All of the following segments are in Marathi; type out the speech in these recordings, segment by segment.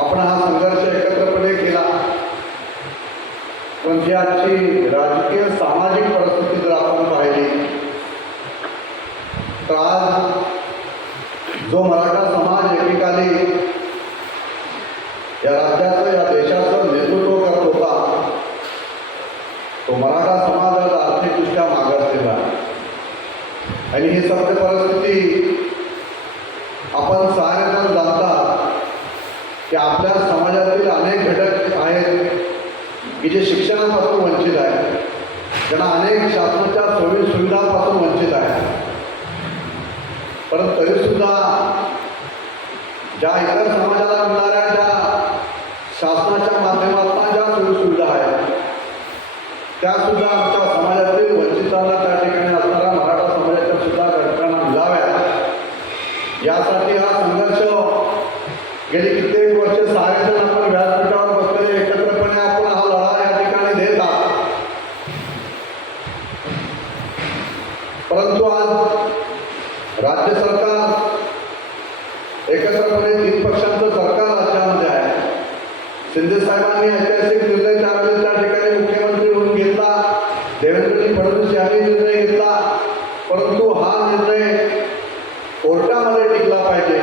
आपण हा संघर्ष एकत्रपणे केला. पण जी आजची राजकीय सामाजिक परिस्थिती जर आपण पाहिली तर आज जो मराठा समाज एकेकाली या राज्याचं या देशाचं नेतृत्व करत होता तो मराठा समाज आज आर्थिकदृष्ट्या मागासलेला. आणि ही सत्य परिस्थिती की आपल्या समाजातील अनेक घटक आहेत. की जे शिक्षणापासून वंचित आहेत ज्यांना अनेक शासनाच्या सोयी सुविधांपासून वंचित आहेत परंतु तरीसुद्धा ज्या इतर समाजाला मिळणाऱ्या ज्या शासनाच्या माध्यमातून ज्या सोयी सुविधा आहेत त्यासुद्धा आमच्या समाजातील वंचितांना त्या ठिकाणी असणाऱ्या मराठा समाजाच्या सुद्धा घटकांना मिळाव्या यासाठी हा संघर्ष गेली कित्येक वर्ष सहाय्य जण आपण व्यासपीठावर बसलेले एकत्रपणे आपण हा लढा या ठिकाणी देत आहात परंतु आज राज्य सरकार एकत्रपणे तीन पक्षांचं सरकार राज्यामध्ये आहे. शिंदे साहेबांनी ऐतिहासिक निर्णय त्यावेळेस त्या ठिकाणी मुख्यमंत्री म्हणून घेतला. देवेंद्रजी फडणवीस यांनी निर्णय घेतला. परंतु हा निर्णय कोर्टामध्ये टिकला पाहिजे.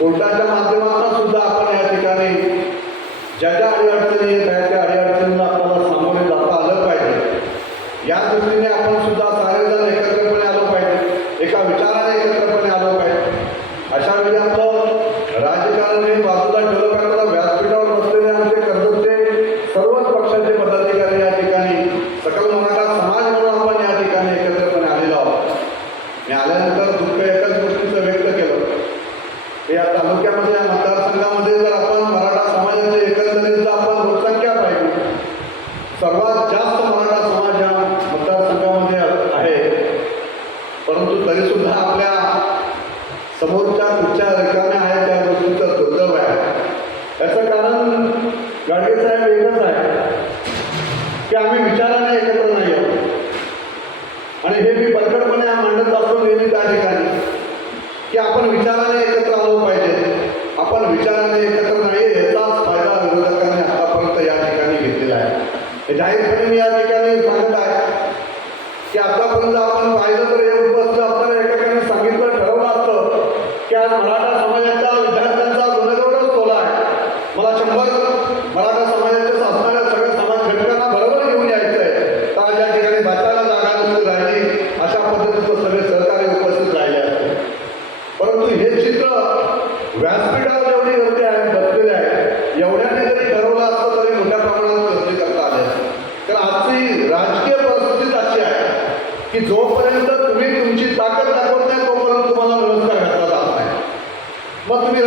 कोर्टाच्या माध्यमातून सुद्धा आपण या ठिकाणी ज्या ज्या अडीअडचणी येत आहेत त्या अडीअडचणींना आपल्याला सामोरे जाता आलं पाहिजे. या दृष्टीने आपण सुद्धा सारेजण एकत्रपणे आलो एका विचाराने एकत्रपणे आलो पाहिजे. अशा वेळी आपलं राजकारण हे बाजूला ठेवलं पाहिजे व्यासपीठावर बसलेले आमचे कर्जतचे सर्वच पक्षाचे पदाधिकारी या ठिकाणी सकल होणारा समाज म्हणून आपण या ठिकाणी एकत्रपणे आलेलो आहोत. मी आल्यानंतर दुःख एकाच गोष्टीचं व्यक्त केलं. या तालुक्यामध्ये या मतदारसंघामध्ये जर आपण मराठा समाजाचे एकंदरीत आपण लोकसंख्या पाहिजे सर्वात जास्त मराठा समाज या मतदारसंघामध्ये आहे तरी सुद्धा आपल्या समोरच्या कुठच्या रिकाम्या आहेत त्या गोष्टीचं दुर्दैव आहे. याचं कारण गाडगे साहेब एकच आहे की आम्ही विचाराने एकत्र नाही आहोत आणि हे मी बलकडपणे मांडत असतो नेहमी त्या ठिकाणी की आपण विचाराने एकत्र आलो पाहिजे आपण विचाराने एकत्र नाही याचाच फायदा विरोधकांनी आतापर्यंत या ठिकाणी घेतलेला आहे हे जाहीरपणे मी या ठिकाणी सांगत आहे की आतापर्यंत आपण पाहिलं तर हे उपस्थित असताना एका ठिकाणी सांगितलं ठरवलं असतं की मराठा समाजाच्या विद्यार्थ्यांचा गुन्हेगारच तोला आहे मला शंभर मराठा समाजाचे असणाऱ्या सगळ्या समाज घटकांना बरोबर घेऊन यायचं आहे तर या ठिकाणी बसायला जागा नसती राहिली अशा पद्धतीचं सगळे सहकार्य उपस्थित राहिले असते परंतु हे चित्र व्यासपीठावर जेवढी गर्दी आहे बसलेले आहे एवढ्याने जरी ठरवलं असतं तरी मोठ्या प्रमाणात गर्दी करता आले तर आजची राजकीय परिस्थितीच अशी आहे की जोपर्यंत তুমি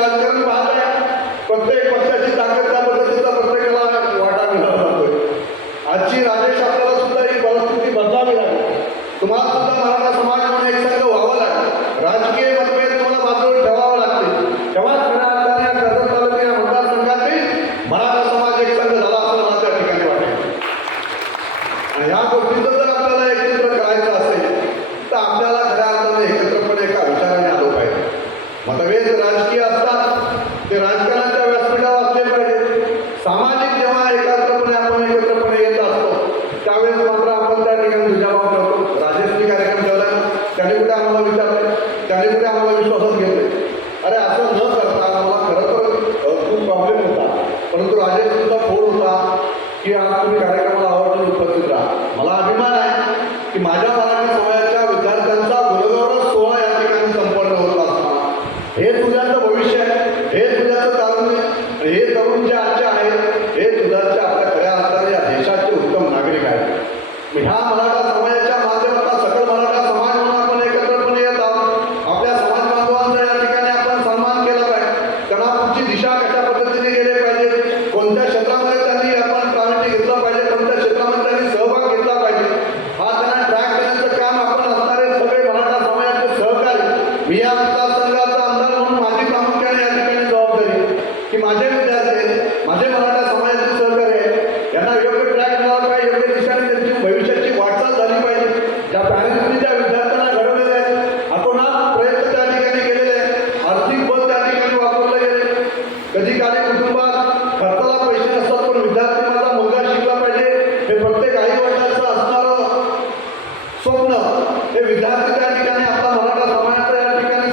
विश्वासात घेतले. अरे असं न करता मला खरं तर खूप प्रॉब्लेम होता. परंतु राजेश सुद्धा फोन होता की आज तुम्ही कार्यक्रमाला आवडून उपस्थित राहा. मला अभिमान आहे की माझ्या मराठी समाजाच्या विद्यार्थ्यांचा गुरुगौरव सोहळा या ठिकाणी संपन्न होत असताना हे तुझ्याचं भविष्य आहे हे तुझ्याचं कारण हे खर्चाला पैसे तसत पण विद्यार्थी मला मोठा शिकला पाहिजे. हे बघते काही वर्षाचं असणार स्वप्न. ते विद्यार्थी त्या ठिकाणी आता मनाला समावेश या ठिकाणी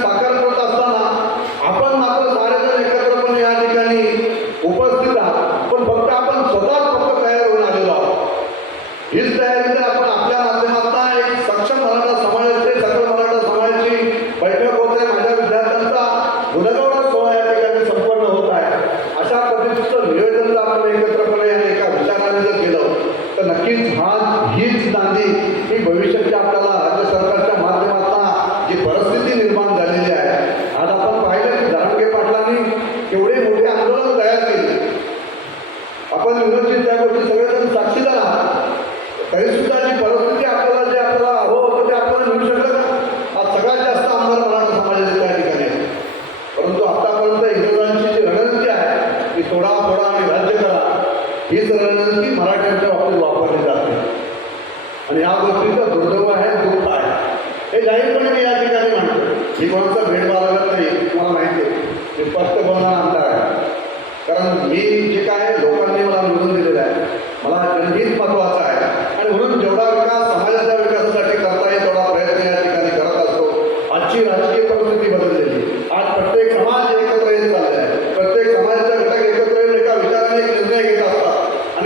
हीच तयारी तर आपण आपल्या माध्यमातून एक सक्षम मराठा समाज आपण विनोदची त्या गोष्टी सगळेजण साक्षीदार आहात तरी सुद्धा जी परिस्थिती आपल्याला जे आपल्याला हवं होतं ते आपल्याला मिळू शकलं हा सगळ्यात जास्त आमदार मराठा समाजाचे त्या ठिकाणी आहे परंतु आतापर्यंत इंग्रजांची जी रणनीती आहे ती थोडा थोडा आणि राज्य करा हीच रणनीती मराठ्यांच्या बाबतीत वापरली जाते आणि या गोष्टीचं दुर्दैव आहे दुःख आहे. हे जाहीरपणे मी या ठिकाणी म्हणतो. ही कोणाचा भेट लागत नाही तुम्हाला माहिती आहे. मी स्पष्टपणा आमदार आहे. कारण मी जे काय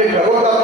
aleja, rota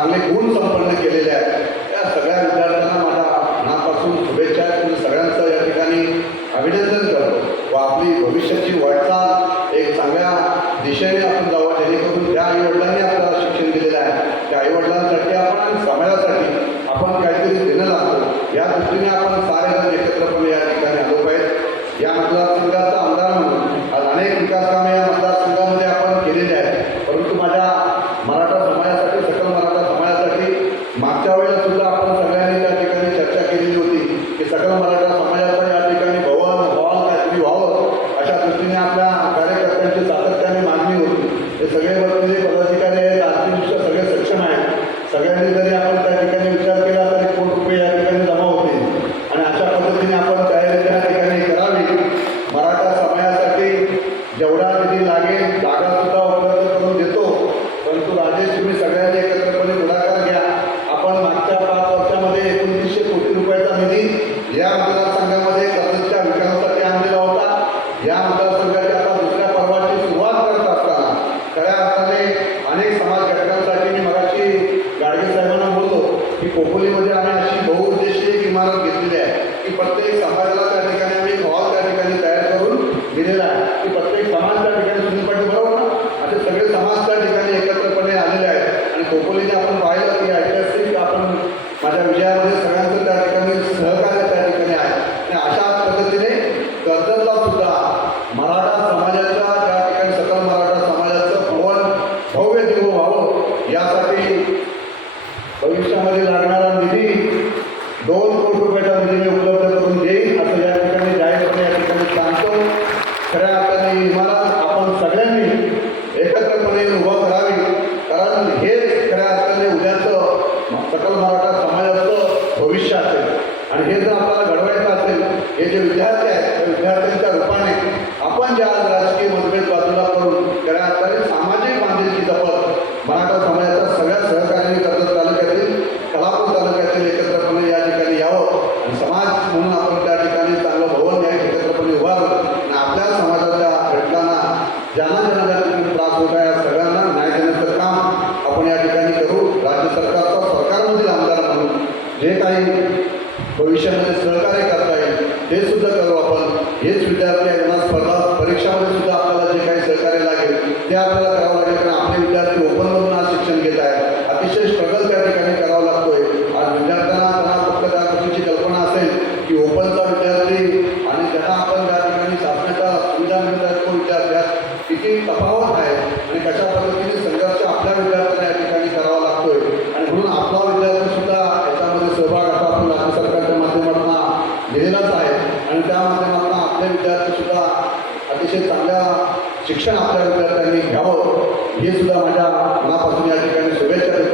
चांगले गुण संपन्न केलेले आहेत. त्या सगळ्या विद्यार्थ्यांना సగం como Grazie. हे आपल्याला करावं लागेल कारण आपले विद्यार्थी ओपनमधून आज शिक्षण घेत आहेत. अतिशय स्ट्रगल त्या ठिकाणी करावा लागतोय. आज विद्यार्थ्यांना त्यांना फक्त त्या गोष्टीची कल्पना असेल की ओपनचा विद्यार्थी आणि त्यांना आपण त्या ठिकाणी शासनाच्या सुविधा मिळतात तो विद्यार्थ्यात किती तफावत आहे आणि कशा पद्धतीने संघर्ष आपल्या विद्यार्थ्यांना या ठिकाणी करावा लागतोय. आणि म्हणून आपला विद्यार्थी सुद्धा याच्यामध्ये सहभाग आता आपण राज्य सरकारच्या माध्यमातून दिलेलाच आहे. आणि त्या माध्यमातून आपले विद्यार्थी सुद्धा अतिशय चांगल्या शिक्षण आपल्या विद्यार्थ्यांनी घ्यावं हे सुद्धा माझ्या मनापासून या ठिकाणी शुभेच्छा